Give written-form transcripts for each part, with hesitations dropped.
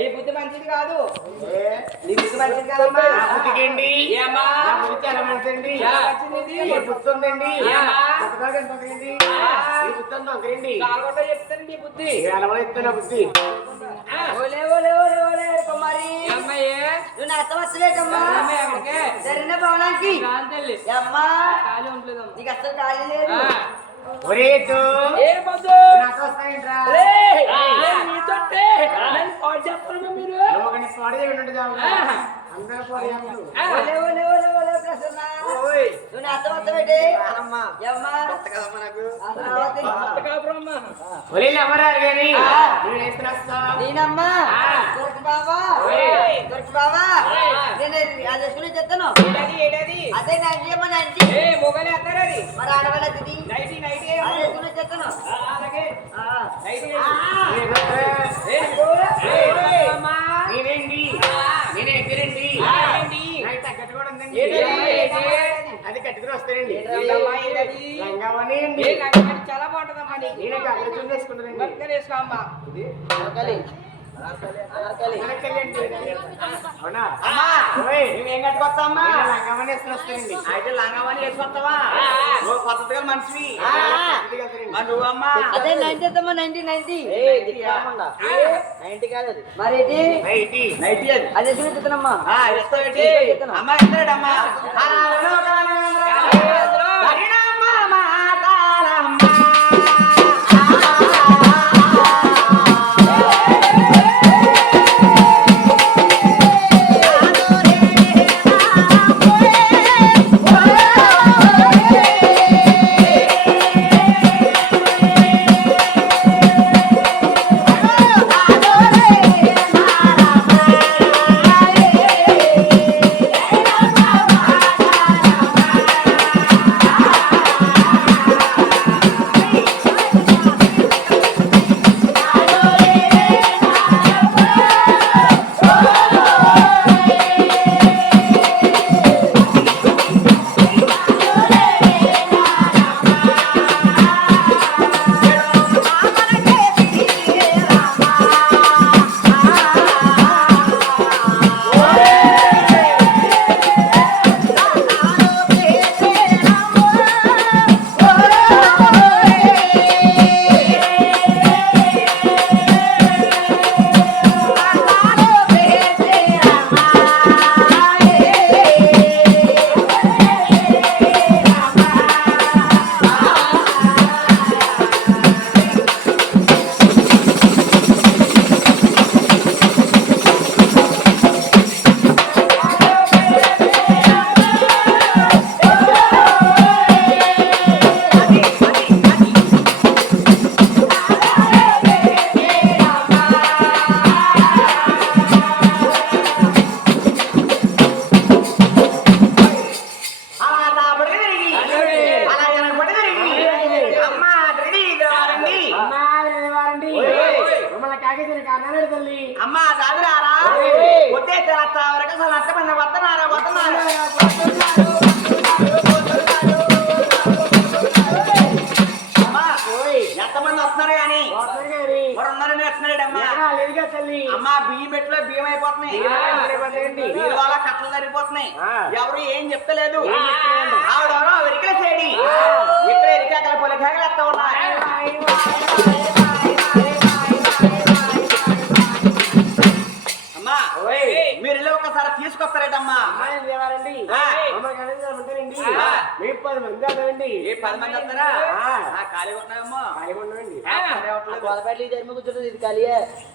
నీ బుద్ధి మంచిది కాదు. నీ బుద్ధి మంచిది కాదమ్మా. బుద్ధికేంటి ఏమ్మా చాలా మంచిదండి. పుట్టుందండి చెప్తాను నీ బుద్ధి ఇస్తున్నా బుద్ధి మరి నువ్వు నా అత్త వచ్చలేటమ్మా జరిగిన భవనానికి అమ్మా నీకు అసలు ఖాళీ లేదు. చెప్తాను అదే మొగలే అత్తారది మరి ఆడవాళ్ళ చెప్తాను అది కట్టుకుని వస్తానండి. చాలా బాగుంటుందమ్మా. నేను అక్కడ చూసుకుంటానండి. వేసుకోమ్మా నువ్వేం కట్టుకొస్తావమ్మా? లంగామని వేసుకుని వస్తానండి. అయితే లంగామని వేసుకొస్తావా? నువ్వు కొత్తగా మనిషివి. నువ్వమ్మా అదే 90 కాదు మరి అదే చూపిస్తున్నామ్మా. అమ్మా ఇస్తాడమ్మా అమ్మా చదురారా వద్దే వరకు అసలు అట్టమన్న వద్దనారా అమ్మా ఎంతమంది వస్తున్నారు కానీ ఉన్నారని వస్తున్నాడమ్మా అమ్మా బియ్యం పెట్టులో బియ్యం అయిపోతున్నాయి వీళ్ళ వల్ల కట్టలు సరిపోతున్నాయి ఎవరు ఏం చెప్తలేదు ఆవిడెవరో ఎరికల చేడి ఇక్కడ ఎరికాకల పొలికాకలు వస్తా ఉన్నాయి మీరు వెళ్ళి ఒకసారి తీసుకొస్తారేటమ్మా దేవారండి 10 మంది అవుతారండి. 10 మంది వస్తారా? ఖాళీ ఉన్నామో కూర్చుంటుంది ఇది ఖాళీ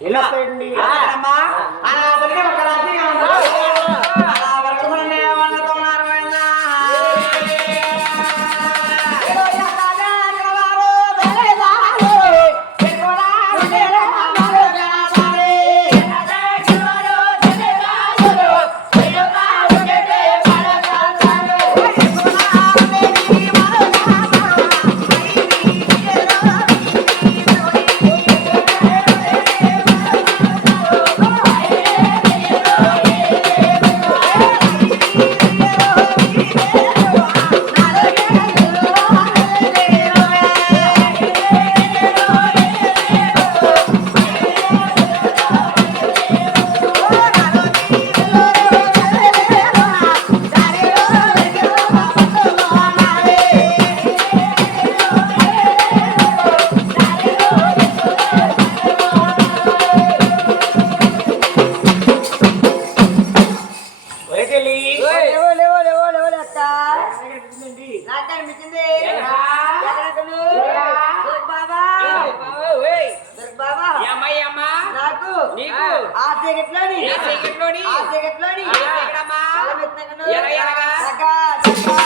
ఎలా వస్తాయండి చీకట్లోని ఏ చీకట్లోని ఆ చీకట్లోని ఏ చీకటమ్మా? కలమెత్తనగను ఎరగెరగా చకా చకా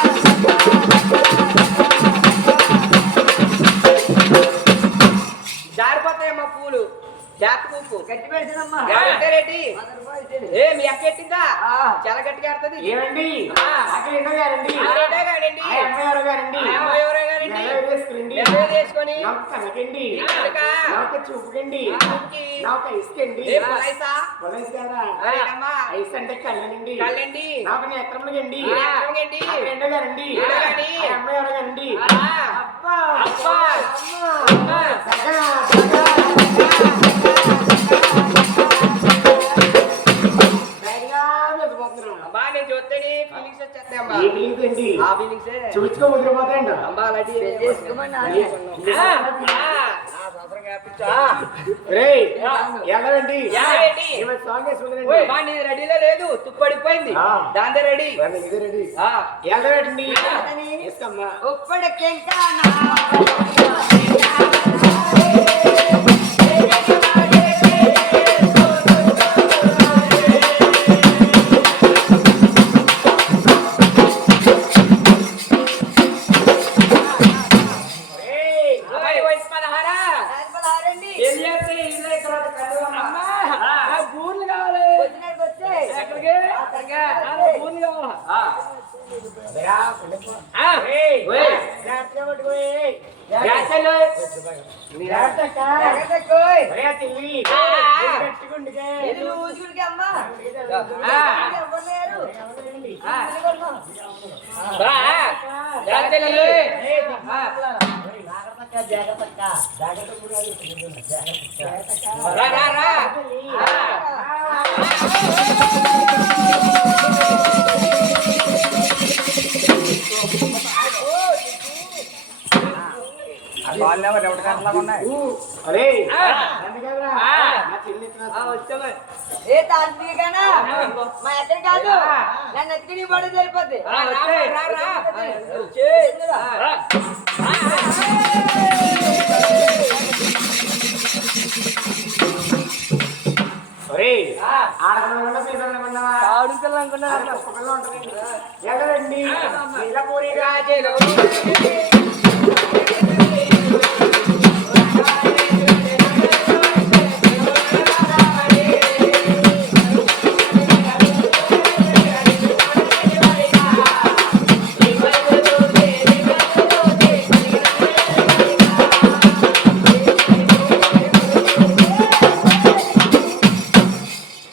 జారిపోతాయమ్మా పూలు జాతి పువ్వు గట్టి పెడితేనమ్మా ఎవరెట్టారేటి 100 రూపాయలు ఇచ్చేది. ఏ మీ అక్క ఎట్టిందా ఆ. చాలా గట్టిగా ఆడుతుంది ఏమండి ఆ. అక్కడ ఎన్నో గారండి అదేటే కాదండి ఆ అమ్మాయి ఎవరో గారండి ఆ అమ్మాయి ఎవరో గారండి నెలలు వేసుకురండి నెలలు వేసుకొని నాకు కనకండి కనక. నాకు చూపుకండి చూపుకి. నాకు ఇసుకండి ఏ పొలైసా పొలైస్ కదా అదేనమ్మా ఐస్ అంటే కళ్ళనండి కళ్ళండి నాకు నేత్రములకండి నేత్రములకండి. అక్కడ ఎండో గారండి ఎండో గాని. ఆ అమ్మాయి ఎవరో గారండి ఆ. అబ్బా అబ్బా. అమ్మా. అబ్బా. సగా, సగా. బయటగా వెళ్ళిపోతున్నాను. అమ్మా నేను చూస్తేనే ఫీలింగ్స్ వచ్చేస్తాయమ్మా ఏ ఫీలింగ్స్ అండి ఆ ఫీలింగ్స్ చూపించుకో ముదిరిపోతాయండి అమ్మా అలాంటి చేసుకోమని రేయ్ ఎలాగండి ఎలాగండి? సాంగ్ వేసుకుందండి మా నీది రెడీలో లేదు తుప్పడిపోయింది ఆ. దాందే రెడీ ఇదే రెడీ ఆ. ఎలాగండి వేసుకోమ్మా ఉప్పడికెంకానా రేయ్ అమ్మాయి వయసు 16. రాజపలారండి ఏం చేస్తే ఇల్లే తర్వాత కట్టుకోమా. అమ్మా ఆ. ఆ బూర్లు కావాలి వచ్చినట్టు వచ్చే ఎక్కడికి? అక్కడికే. బూర్లు కావాలా ఆ. ఆ. రేయ్ ఓయ్. జాగ్రత్తగా పట్టుకోయ్ గ్యాసెలు. జాగ్రత్తగా ఎక్కడికోయ్? ఒరే తిల్లి ఆ. గట్టిగుండికే ఇది లూజుడికి అమ్మా ఆ. ఎవరు లేరు ఆ. ఇదిగోమ్మా. రా. గ్యాసెలు. ఆ. రా, రా, రా. ఆ. అరే ఆ. అందుకదరా ఆ. నా చెల్లి ఆ, వచ్చాము. ఏ తాంత్రికనా మా ఎక్కడ కాదు నన్ను ఎత్తుకుని పడి సరిపోద్ది రా, రా, రా, రా. ఆ, రా. ఒరే ఆ. ఆడకుండా పిల్లలనుకున్నావా ఆడు పిల్లలు ఎక్కడండి ఇలా పూరి రాజేలు.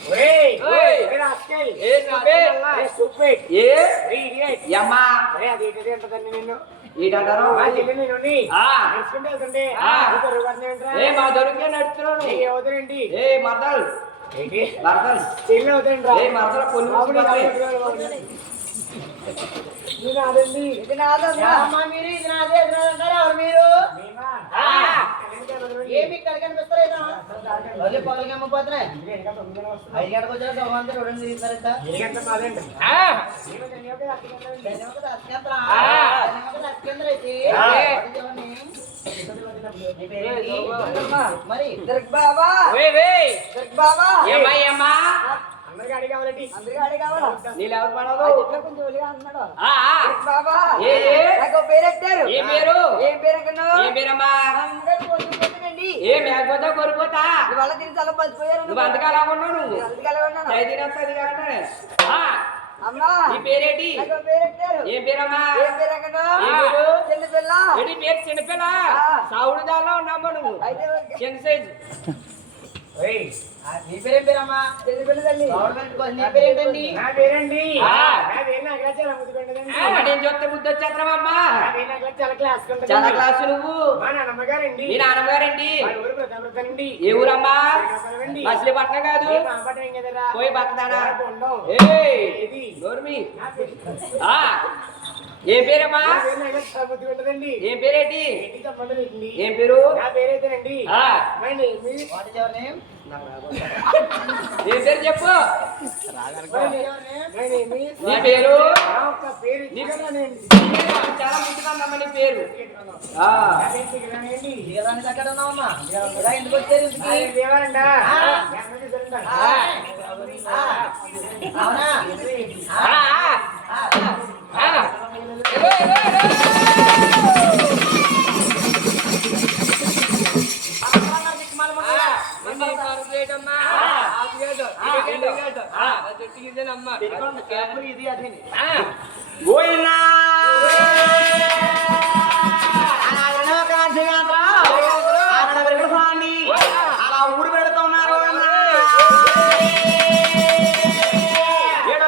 ఒరే ఓయ్. ఒరే రాస్కెల్ ఏ స్టూపిడ్? ఏ స్టూపిడ్ ఏ ఒరే ఇడియట్ యమ్మా ఒరే అది ఏంటది అంటదండి నిన్ను ఈటంటారు మా చెల్లి నేను ఆ. నడుచుకుంటూ వెళ్తుంటే ఆ. నీకు రుగాన్ని ఏంట్రా? ఏ మా దొరికే నడుచున్నాను నీకు ఎవరుండి ఏ మర్దల్ ఏంటి మర్దల్ చెల్లి అవుతాయండి ఏ మర్దల పొల్లు నేను అదండి ఇది నాదమ్మా అమ్మా మీరు ఇది నాదే ఇది నాదే అంటారా ఎవరు మీరు ఆ. ఏమి ఇక్కడ కనిపిస్తలేదు అదే పగలకి అమ్మపోతున్నాయి 5 గంటలకు వచ్చారు సోమంతా 2 తీస్తారంట ఆ. మరి దుర్గ బాబా ఓయ్ వేయ్. దుర్గ బాబా ఏమ్మా ఏమ్మా అందరికీ అడిగి కావాలండి అందరికీ అడిగి కావాలా నీళ్ళెవరు పడదు ఆ చెట్లో కొంచెం ఒలిగా అన్నాడు ఆ, ఆ. దుర్గ బాబా ఏ, ఏ? నాకు పేరు పెట్టారు ఏ పేరు ఏం పేరు అన్నావు ఏ పేరమ్మా పోతుందండి ఏ మేకపోతా కొరిపోతా వాళ్ళ తిరిగి చాలా పలిపోయారు నువ్వు అంతగా అలా ఉన్నావు నువ్వు అందుకే అలా ఉన్నాను చైతన్యది కాదు అమ్మా నీ పేరేటి నాకు పేరు పెట్టారు ఏం పేరమ్మా ఏం పేరు అన్నావు ఏ పేరు? చిన్న పిల్ల ఏంటి పేరు చిన్నపిల్ల ఆ. సావుడు దానిలో ఉన్నామ్మా నువ్వు అయితే చిన్న సైజు నీ పేరేం పేరమ్మా చిన్న పిల్ల తల్లి నీ పేరేంటండి నా పేరండి ఆ. నా పేరు నాకు చాలా ముద్దుకుంటుందండి నేను చూస్తే బుద్ధి వచ్చేస్తామమ్మా నా పేరు నాకు చాలా క్లాస్ చాలా క్లాసు నువ్వు మా నాన్నమ్మగారండి మీ నాన్నగారండి వాళ్ళ ఊరు ప్రతాపరండి ఏ ఊరమ్మా శ్రీకాకుళమండి. మచిలీపట్నం కాదు ఏ మాంపటం కదరా పోయి బతదానా ఉండవు. ఏయ్ ఏది? నోర్మి నా పేరు. ఆ ఏం పేరమ్మా? నా పేరు నాకు సరిపోతు ఉంటదండి. ఏం పేరేటి? ఏంటి సంబంధం ఏంటి? ఏం పేరు? నా పేరైతేనండి ఆ. మై నేమ్ ఈజ్ ఏం పేరు చెప్పు. మై నేమ్ ఈజ్ నీ పేరు? నా ఒక్క పేరు ఇచ్చిగానండి. చాలా ముద్దుగా ఉందమ్మా నీ పేరు. ఆ. దేవాలండా ఆ, ఆ. ఏదో, ఏదో, ఏదో. పోయినా అలా ఊరు పెడుతున్నారు ఏడో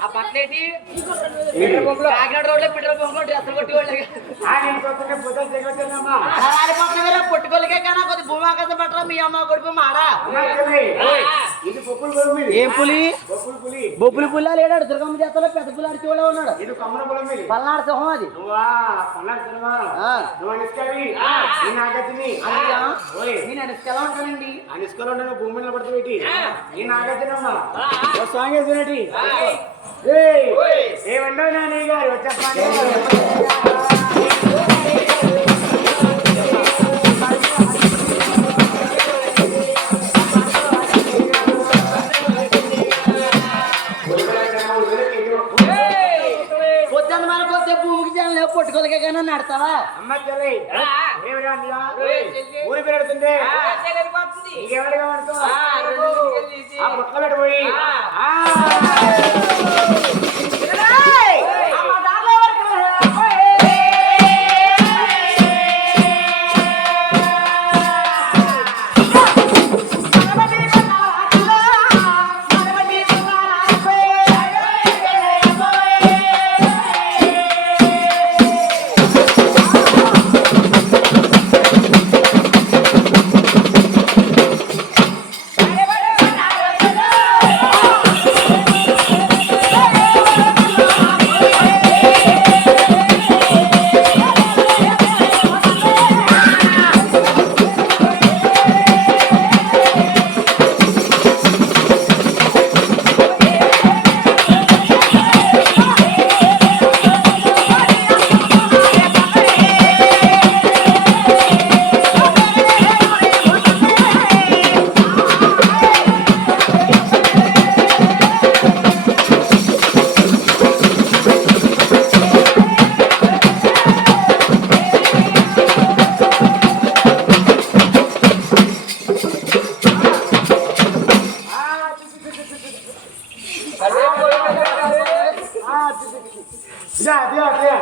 ఆ పట్లేటి పెట్రోల్ పంపులో కాకినాడ రోడ్లో పెట్రోల్ పంపులో డ్రెస్సులు కొట్టేవాళ్ళు. పొట్టుకోలకే కన్నా కొద్ది భూమి ఆకాశం పట్టరా మీ అమ్మ కొడుకు మారా ఇది పప్పులు పొలం ఏం పులి పప్పులు పులి బొబ్బులు పుల్లా లేడాడు దుర్గమ్మ చేతలో పెద్ద పుల్లి అడిచేవాడే ఉన్నాడు ఇది కమ్మల పొలం ఇది పల్నాడు సింహం అది నువ్వా పల్నాడు సినిమా ఆ. నువ్వు అనుష్కవి నీ నాగతిని నేను అనుష్కలా ఉంటానండి అనుష్కలో నేను భూమి మీద పడుతుంది నీ నాగతినమ్మా ఓ సాంగ్ వేసినటి ఏమండో నాని గారు చెప్పండి పొద్దున్న మనకు వస్తే భూమికి జనం లేవు పొట్టుకోలకే కన్నా నడతావా అమ్మ చెల్లి ఏమిరా అన్నయ్య? ఊరి పెడుతుంది ఇంకెవరిగా పడుతుంది ఆ పుట్ల పెట్టిపోయి ఆ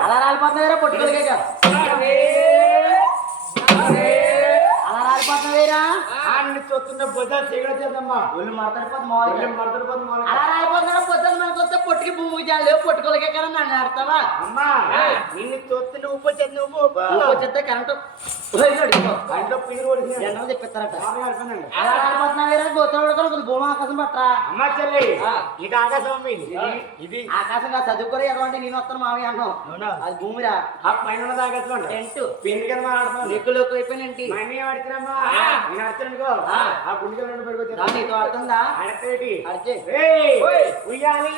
అలా రాలిపోతున్నాయిరా పొట్టుకోలేక అలా రాలిపోతున్నాయిరా అన్ని చూస్తున్న బొజ్జాలు చేద్దామా ఒళ్ళు మడతడిపోతుంది అలా రాలిపోతున్నా పొద్దున్న మనకు వస్తే పొట్టుకి భూమికి జాలేవు పొట్టుకోలేకే కదా నన్ను ఆడతావా అమ్మా నిన్ను చూస్తుంటే ఉప్పు వచ్చేస్తే కరెంట్ చెప్పిస్తారట అలా రాలిపోతున్నాయిరా గోత్రం భూమి ఆకాశం పట్టరా అమ్మా చెల్లి ఇది ఆకాశం ఇది ఆకాశం కాదు చదువుకోరే ఎటువంటి నేను వస్తాను మావి అన్నావు అది భూమిరా ఆ పైన ఉన్నది ఆకాశం టెంట్ పిండి కదా మాట్లాడుతున్నావు నెక్కులోకి అయిపోయినంటి నేను అడుగుతానుకో ఆ గుండె పడిపోతే నీతో ఆడుతుందా అడితే అడిచే ఉయ్యాలి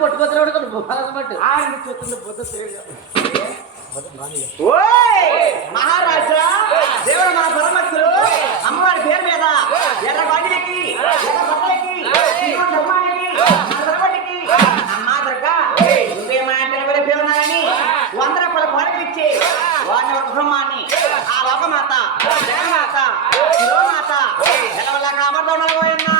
పొట్టుకొత్తలు పట్టు చూస్తుంది మహారాజా దేవుడు మన పరమత్తులు అమ్మవారి పేరు మీద ఎర్ర బాటిలకి అమ్మా దుర్గా నువ్వేమంటే పేరున్నాయని 100 రూపాయల కోడలు ఇచ్చి వారిని ఒక బ్రహ్మాన్ని ఆ లోకమాత జగన్మాత శిరోమాత ఎలవల్ల కామర్తో పోయన్నా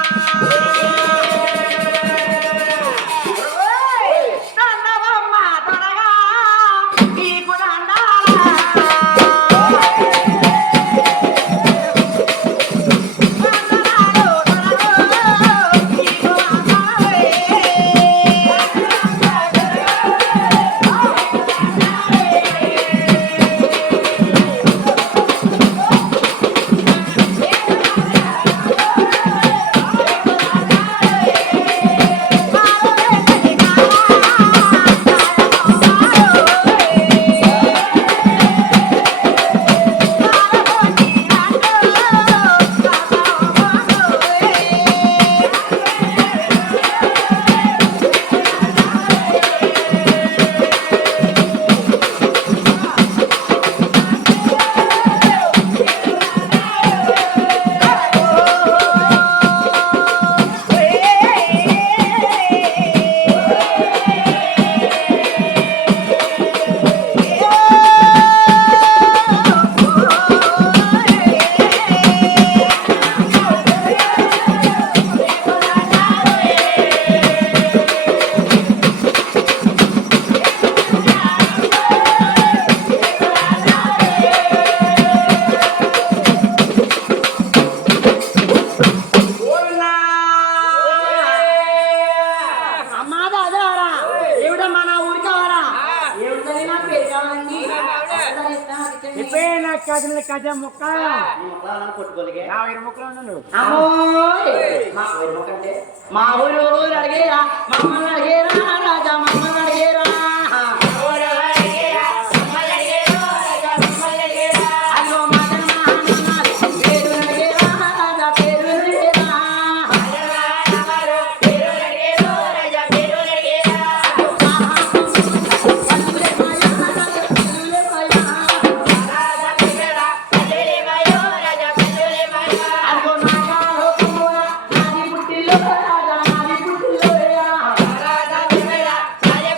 మా ఊరు అడిగేరా మమ్మల్ని అడిగేరా రాజా మమ్మల్ని అడిగేరా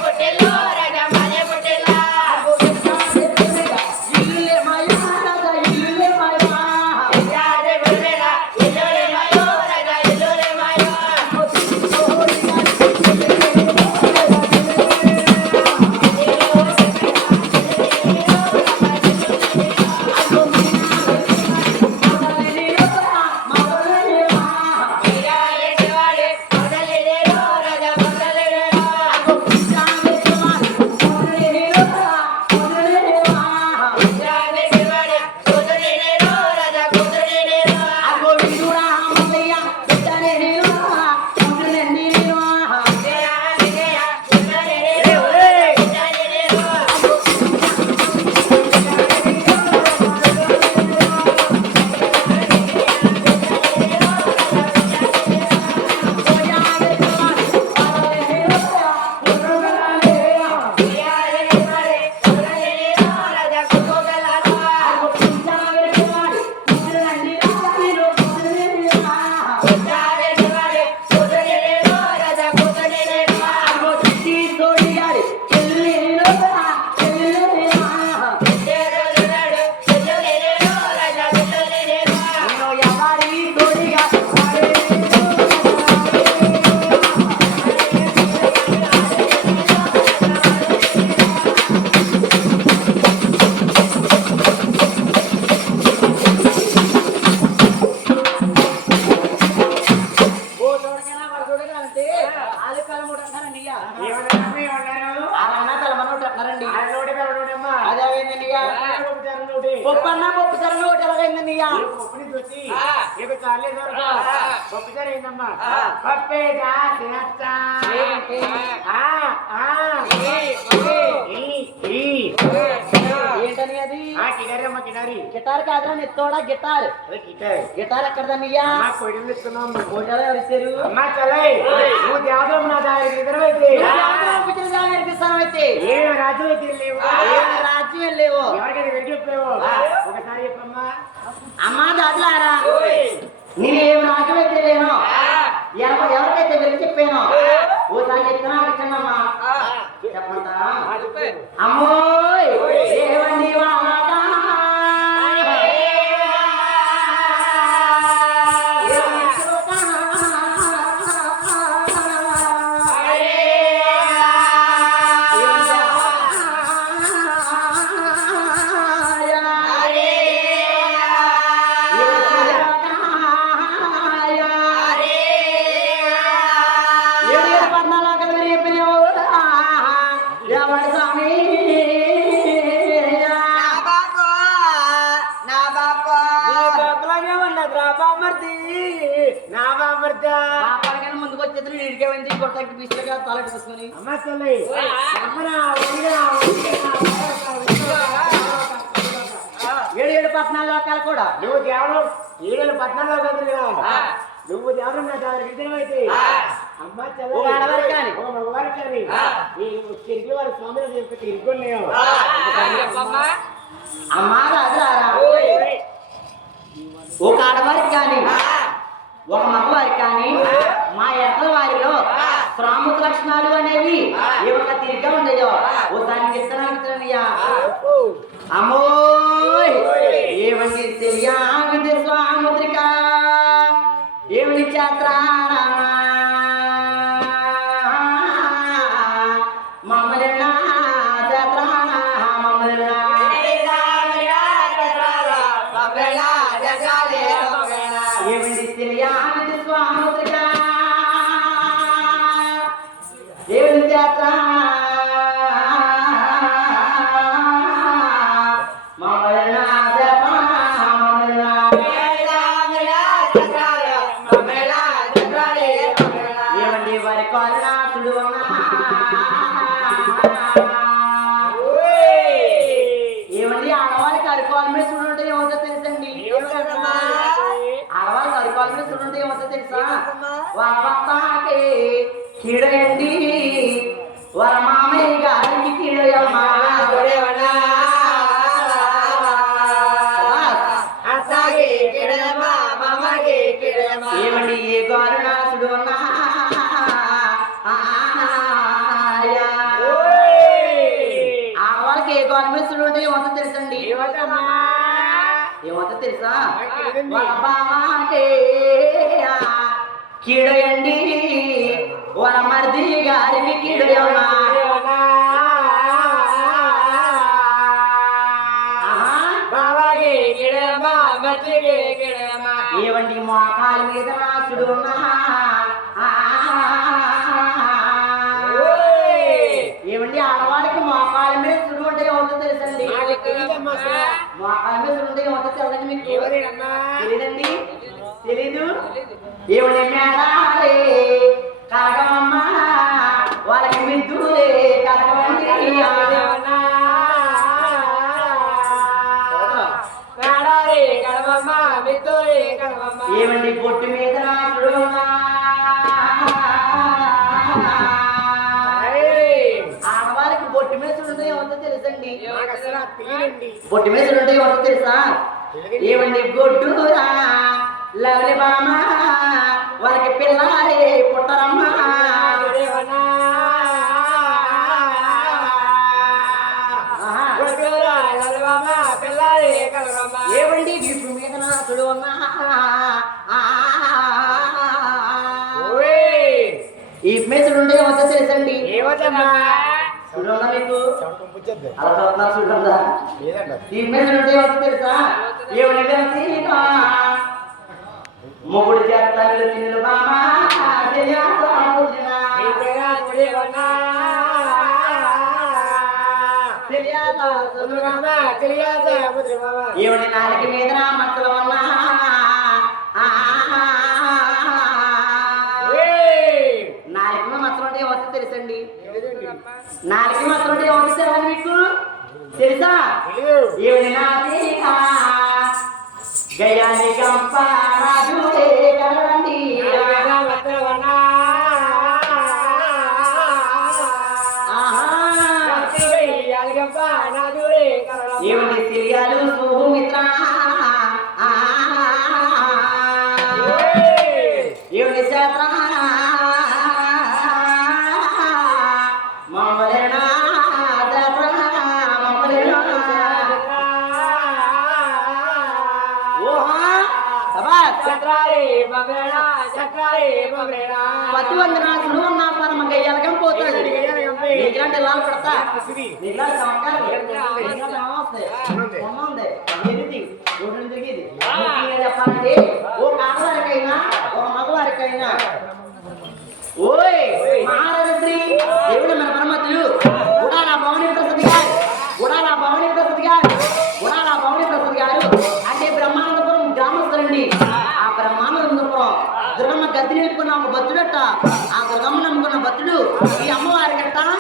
పుట్టిల్లో అయ్యా ఏంటని అది గిటార్ కాదురా నెత్తోడా గిటార్ గిటార్ ఎక్కడదన్నయ్యా కోటాలో ఎవరు ఇచ్చారు రాజ్యం వెళ్ళేవో ఒకసారి చెప్పమ్మా అమ్మా దాదులారా నేనేం రాజ్యం అయితే లేను ఎవరికైతే వెళ్ళి చెప్పాను ఓసారి చెప్తున్నా చిన్నమ్మా చెప్పమంటారా అమ్మోయ్ ఏవండి వాళ్ళకా ముందుకు వచ్చేది నీడికేమైంది గొట్టకి పీసులుగా తలెట్టుకొని అమ్మా తల్లి ఏడు పద్నాలుగు లోకాలు కూడా నువ్వు కేవలం 7,14 కదా నువ్వు దేవరం నా దగ్గరికి అమ్మా ఒక ఆడవారు కానీ ఒక మగవారు కానీ తిరిగి వారి స్వామి తిరుగులేవు అమ్మా రాజులారా ఒక ఆడవారికి కానీ ఒక మగవారికి కానీ మా ఎక్కల వారిలో శ్రాముత లక్షణాలు అనేవి ఏ ఒక్క తిరిగ్గా ఉండేయో ఓసారి ఇస్తానయ్యా అమ్మోయ్ ఏమండి తెలియాది స్వాముద్రిక ఏమిటి చేత్ర మమ్మల్ని చేత్ర మమ్మల్ని ఏమిటి తెలియాది స్వాముద్రిక ఏమిటి చేత్ర ఏమండి ఆడవాళ్ళకి అరికాల మీద చూడుంటే ఏమవుతో తెలుసండి ఆడవాళ్ళకి అరికాల మీద చూడుంటే ఏమవుతో తెలుసా వాళ్ళకి కీడయండి వాళ్ళ మామయ్య గారికి కీడయమ్మా ఏమండి ఏ గారునాసుడు అన్నా ఆడవాళ్ళకి ఏ గవర్నమెంట్ ఉంటే ఏమంతా తెలుసండి ఏమంతా తెలుసా వాళ్ళ బామాకే కీడయండి వాళ్ళ మరిది గారికి కీడయమ్మా ఏవండి మోకాల మీద రాసుడు ఏమండి ఆడవాళ్ళకి మోకాల మీద సుడు ఉంటే ఏమవుతో తెలుసండి మోకాల మీద సుడు ఉంటే ఏమవుతో తెలుసండి మీకు తెలీదండి తెలీదు ఏమండి మేడాలే కడగమ్మ వాళ్ళకి మిద్దులే కడగండి ఏమండి పొట్టు మీద రాసుడు ఆడవాళ్ళకి బొట్టు మీద చూడండి ఏమంతో తెలుసండి బొట్టు మీద చూడండి ఏమంతో తెలుసా ఏమండి గొడ్డురా లవలి బామ వాళ్ళకి పిల్లారే పుట్టరమ్మ ఏమండి గిఫ్ట్ మీద నాసుడు ఈ మేసుడు ఉండే ఏమవుతో తెలుసండి చూడండి మీకు అలా చదువుతున్నారు చూడండి ఈ మేసుడు ఉంటే ఏమవుతో తెలుసా ఏమని మొగుడు చేస్తాను తిన్ను బామా ఏమని నాలుగు మీద మచ్చలు ఉన్నా ఈవిడ నాదేహా గయాని గంప రాజులే కరండి ఈవిడ సిరియాలు సుమిత్ర ఈవిడ శాస్త్ర మమ్మలేనా పతివందనాథుడు నా పరమ గయ్యాలకం పోతాడు నీకులాంటి లాలు పడతా నీకులాంటి చెప్పాలంటే ఓ ఆడవారికైనా ఒక మగవారికైనా ఓయ్ మహారాజశ్రీ దేవుడు మన పరమతులు గుడాల భవని ప్రసాద్ గారు గుడాల భవని ప్రసాద్ గారు గుడాల భవని ప్రసాద్ గారు అంటే బ్రహ్మానందపురం గ్రామస్తులండి. ఆ బ్రహ్మానందపురం దుర్గమ్మ గద్దె నిలుపుకున్న ఒక భక్తుడట. ఆ దుర్గమ్మ నమ్ముకున్న భక్తుడు ఈ అమ్మవారి గట్ట ఆ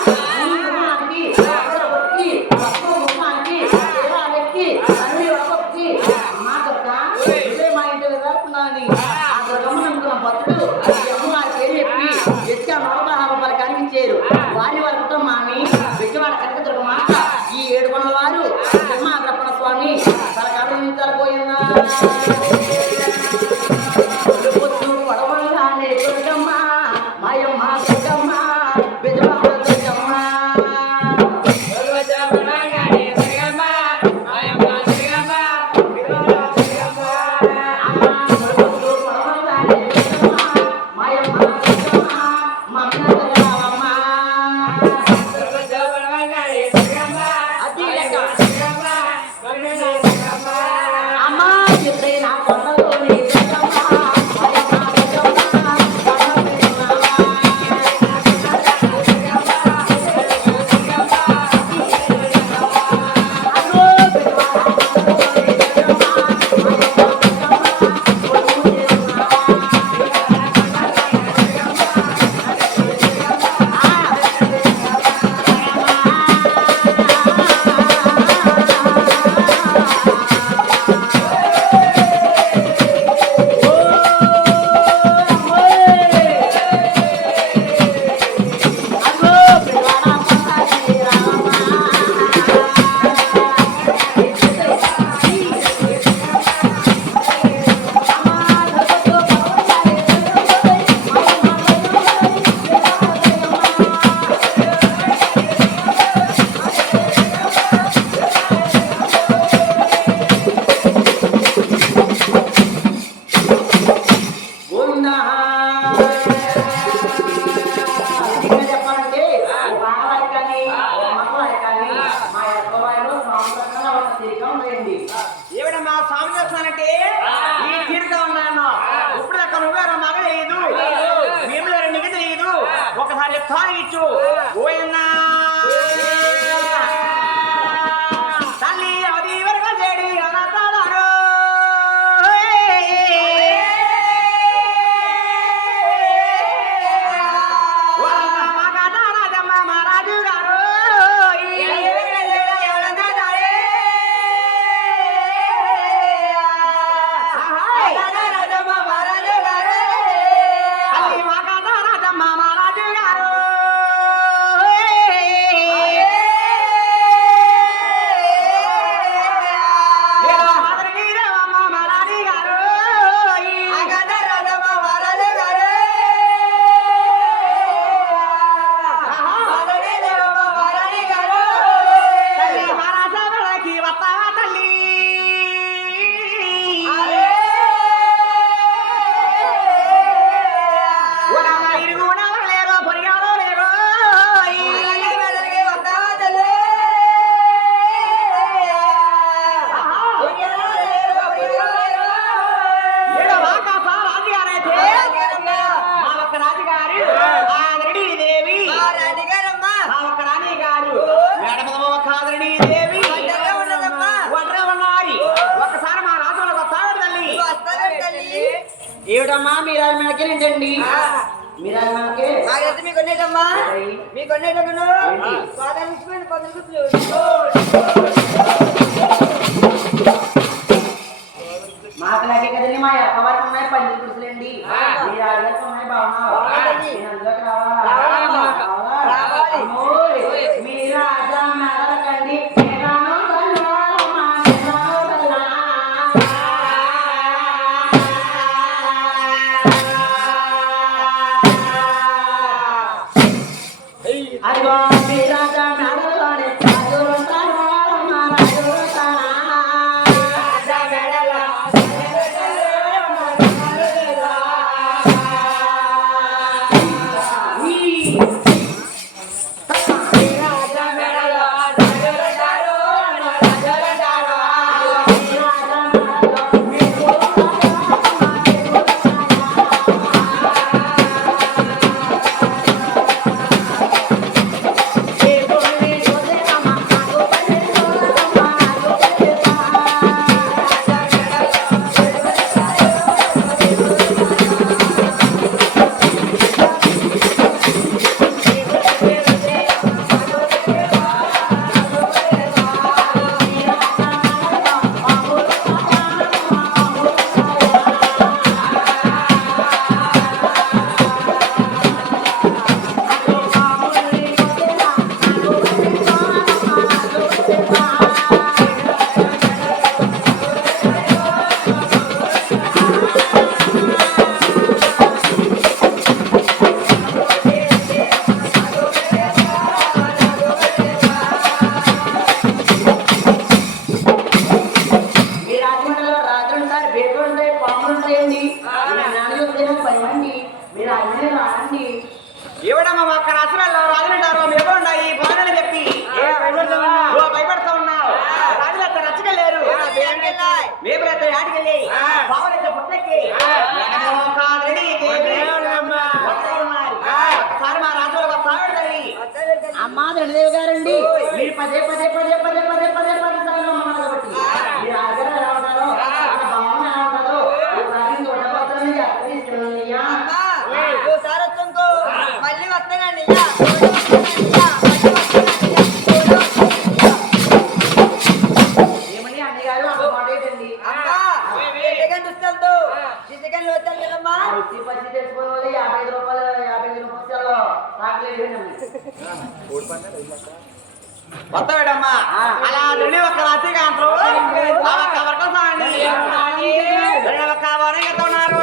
దుర్గమ్మ నమ్ముకున్న భక్తుడు ఈ అమ్మవారి పేరు చెప్పి ఎత్తి ఆ నోడపహార వారికి అనిపించారు. వారి వారి కుటుంబాన్ని విజయవాడ కనక దుర్గమ్మ ఈ 7 కొండల వారు బ్రహ్మాగ్రపణ స్వామి తలకాలం తలపోయిందా పడవగానే దుర్గమ్మ మాయమ్మ దుర్గమ్మ విజయవాడ దుర్గమ్మ ఏమిటమ్మా స్వామి చేస్తానంటే ఈ తీరుగా ఉన్నాను. ఇప్పుడు అక్కడ నువ్వేరా మగ లేదు మేము నీకు తెలియదు. ఒకసారి చెప్తాను ఇచ్చు పోయినా తల్లి అది వరకు చేడి అనాథారు మహారాజు గారు ఏమిటమ్మా మీరు అది మనకేంటండి మీరు అది మనకే మీకు కొన్నేటమ్మా మీకు కొన్నేటమ్మా మాటలాగే కదండి మా ఎక్కవారికి ఉన్నాయి పందిరి గుడిసెలండి మీరు ఆడగారికి ఉన్నాయి బాగున్నావు నేను అందులోకి రావాలి మీరు రాజా మెడలకండి అదిగో మీ రాజా మెడలోనే ఏవడమ్మా ఒక్క రాష్ట్రాల్లో రాజులంటారు మేము ఉన్నాయి బాధని చెప్పి భయపడతా ఉన్నావు రాజులంతా రచ్చగలేరు మేపులైతే ఆడికెళ్ళి బావలైతే పుట్టెక్కి ఒకసారి మా రాజులకు సాగడదండి అమ్మా ధనదేవి గారండి మీరు పదే పదే పదే పదే పదే పదే పదే సార్లు అమ్మన్నారు కాబట్టి మీరు ఆగ్రహం ఎలా ఉంటారో భావన ఎలా ఉంటారో తోటపత్రాన్ని అర్థిస్తున్నాయ్యా మళ్ళీ వస్తానండి ఏమని అన్నగారు అంత మాట ఏంటండి రుచి పచ్చి తెలుసుకుని వాళ్ళు 55 రూపాయలు రాకలేదు వస్తాడమ్మా అలా నుండి ఒక రాత్రి కాంటారు వర్గం సాగండి ఒక వారం ఎంత ఉన్నారు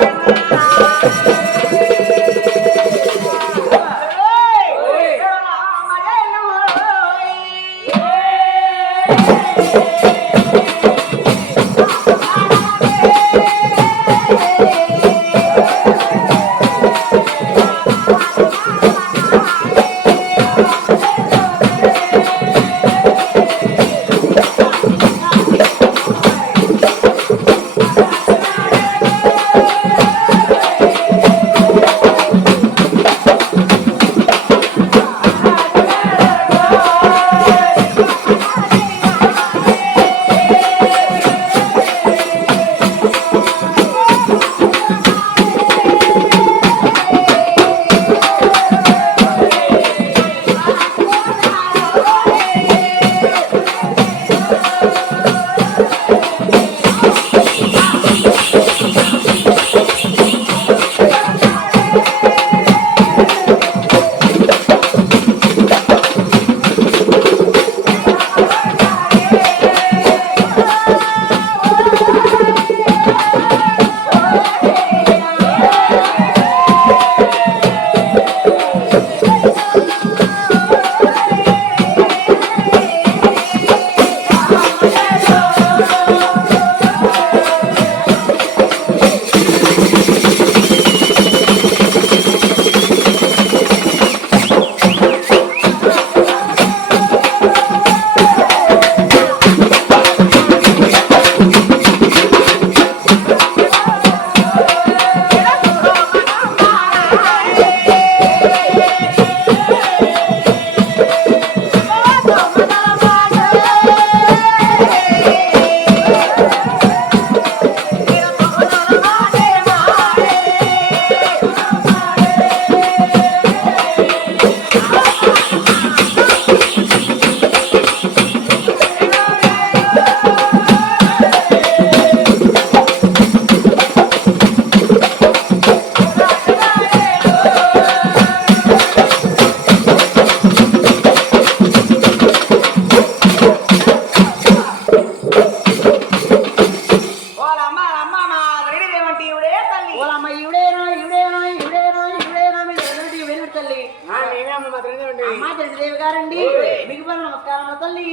అమ్మా జగదేవి గారండి మీకు నమస్కారం తల్లి.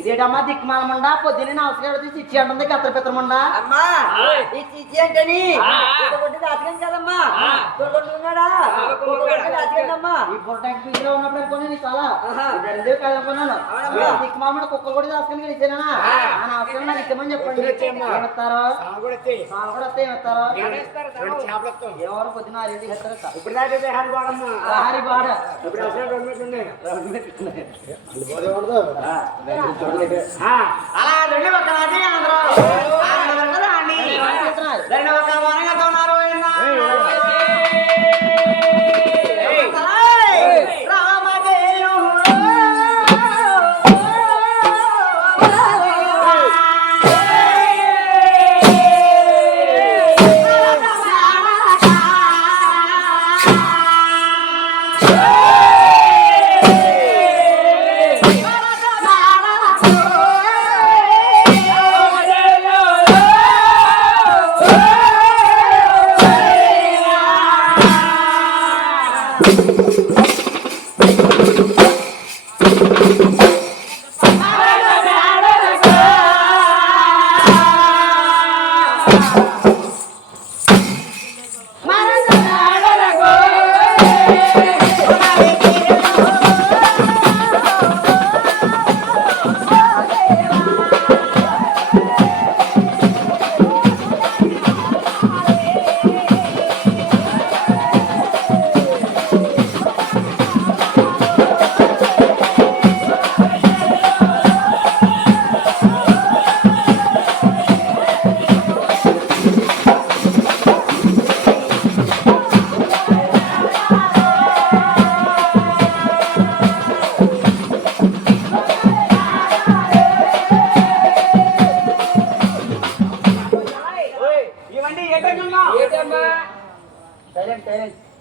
ఇదేటమ్మా దిక్కుమాలమండా పొద్దున్నే నమస్కారం తీసి ఇచ్చి అంటుంది కత్తర పిత్రమండా. అమ్మా ఈ చిచ్చి అంటని దాచకండి కదమ్మా ఉన్నాడా దాచకండమ్మా. ఈ పొట్టాకి పీజీలో ఉన్నప్పుడు అనుకుని నీ చాలా జగదేవి కాదు అనుకున్నాను. దిక్కుమాలమండ కుక్కలు కూడా దాచుకుని ఇచ్చానా ఆ నమస్కారం నాకు ఇచ్చామని చెప్పండి. ఏమిస్తారో కూడా వస్తే ఏమిస్తారో ఎవరు పొద్దున 6 ఇస్తారు. ఇప్పుడు దాకా హారి గోడమ్మా హారి గోడ ఇప్పుడు అసలు 2 అలా రెండు ఒక నాటి అందరూ అండి రెండు ఒక వారంగా ఉన్నారు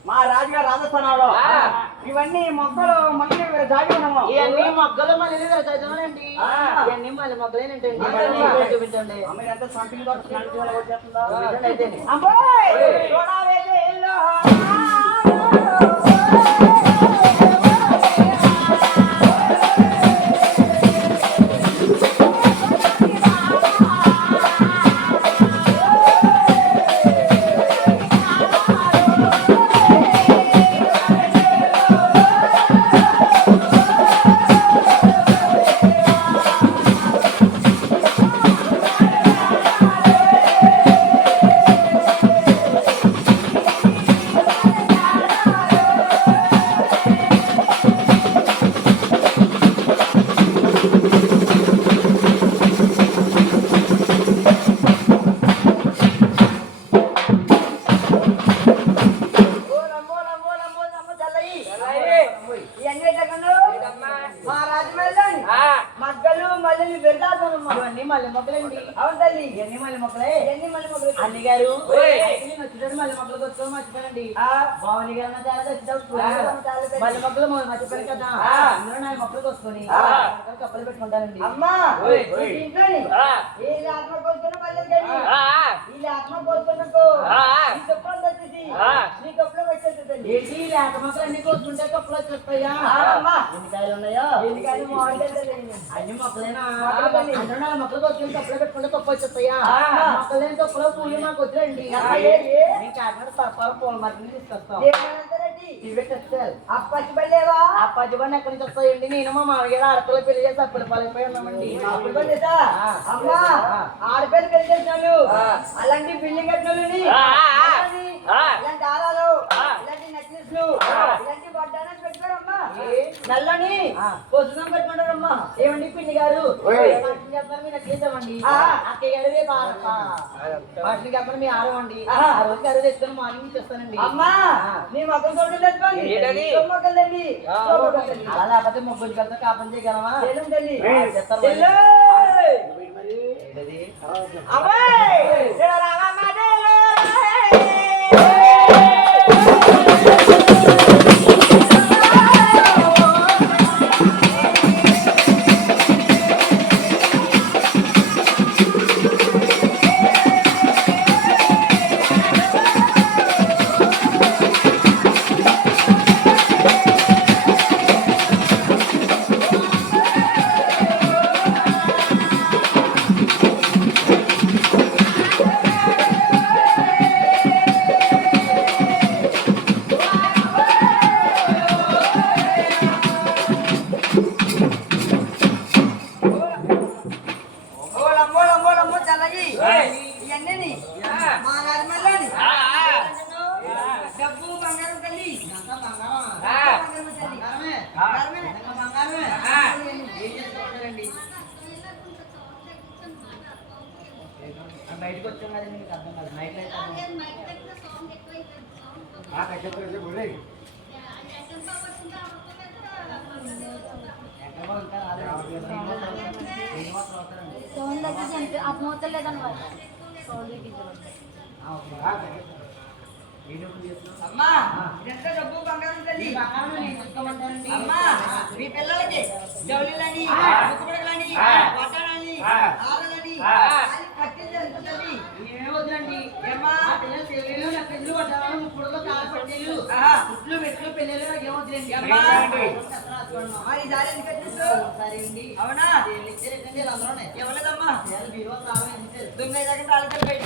మా రాజుగారు రాజస్థానంలో ఇవన్నీ మొక్కలు మళ్ళీ జాగి ఉన్నాము. ఇవన్నీ మొగ్గలు మళ్ళీ చదువునండి. ఇవన్నీ మళ్ళీ మొగ్గలేనండి చూపించండి. మీరంతా సంపింగ్ వచ్చేస్తుందా అయితే ఇవన్నీ మళ్ళీ మొక్కలండి. అవును తల్లి ఇవన్నీ మళ్ళీ మొక్కలే. అన్ని గారు మళ్ళీ మొక్కలు వచ్చుకొని మర్చిపోయానండి. బావని గారు మళ్ళీ మొక్కలు మర్చిపోయాను కదా. అందులో నా మొక్కలు వసుకొని కప్పలు పెట్టుకుంటానండి. అమ్మా ఇంట్లోని వీళ్ళ ఆత్మ కోసుకున్న మళ్ళీ వీళ్ళ ఆత్మ కోసుకున్నట్టు ఈ కప్పలు వచ్చేసి నీ కప్పులో వచ్చేస్తుంది. ఏంటి లేక మొక్కలు అన్ని కోసుకుంటే కప్పులు వచ్చేస్తాయా? ఎన్ని కాయలు ఉన్నాయో ఎన్నికలు మామిడికాయలు అన్ని మొక్కలేనా? అందులో నా మొక్కలు కోసుకుని కప్పులు పెట్టుకుంటే కప్పు వచ్చేస్తాయా? మొక్కలు లేని కప్పులో పూలు మాకు వచ్చాయండి. నేను కాకినాడ సరఫరా పూల మార్కెట్ తీసుకొస్తాం. ఇవే తెచ్చారు. అప్పచ్చి పడలేవా? ఆ పచ్చిబండి ఎక్కడి నుంచి వస్తాయండి? నేను మా మామయ్య ఆడపిల్ల పెళ్లి చేసి అప్పుడు పలిపోయి ఉన్నామండి. అమ్మా ఆడపిల్ల పెళ్లి చేసినాడు అలాంటి బిల్డింగ్ కట్టినోళ్ళని ఇలాంటి ఆరాలు ఇలాంటి నెక్లెస్లు ఇలాంటి వడ్డానాలు పెట్టుకోరమ్మా. నల్లని పొద్దున పెట్టుకుంటారమ్మా. ఏమండి పిన్ని గారు చేస్తారు మీ నెక్లెస్ ఇవ్వండి. అక్కయ్య గారు రేపు వాటిని కాకుండా మీ ఆరవండి. ఆ రోజు గారు తెచ్చుకొని మార్నింగ్ చేస్తానండి. అమ్మా నీ మొక్కలు చూడండి మొక్కలండి అలా లేకపోతే ముగ్గులు కలిసి కాపం చేయగలమా? మా రాజమల్లి ఆ, ఆ. డబ్బు బంగారం తల్లి ఆ. బంగారమే ఆ. బంగారమే ఆ. ఏం చేస్తారండి బయటకు వచ్చాం కదా మీకు అర్థం కాదు నైట్ అయితే సౌండ్ దగ్గర అర్థమవుతలేదని వాళ్ళు సౌండ్ అమ్మా ఇదంతా డబ్బు బంగారం తల్లి తీసుకోమంటారండి. అమ్మా మీ పిల్లలకి జౌలీలని ముక్కుబడలని పట్టాలని ఆరలని కట్టింది అనుకుంటుంది ఏమీ వద్దండి. ఏమ్మా మా పిల్లలు తెలియదు, నా పెళ్ళి పడ్డాను, ముక్కుడులో కాలు పట్టేళ్ళు. ఆహా. గుడ్లు, మెట్లు, పెళ్ళిళ్ళు నాకు ఏమొద్దండి. ఏమ్మా? చెప్పరా, మరి ఈ దారి ఎందుకు కట్టిస్తావు? సరే అండి. అవునా వీళ్ళు ఇచ్చారు ఏంటండి, వీళ్ళందరూనే. ఇవ్వలేదమ్మా వీళ్ళు బీరువా తాళం వేసేసారు. దొంగ దగ్గర తాళికలు బయట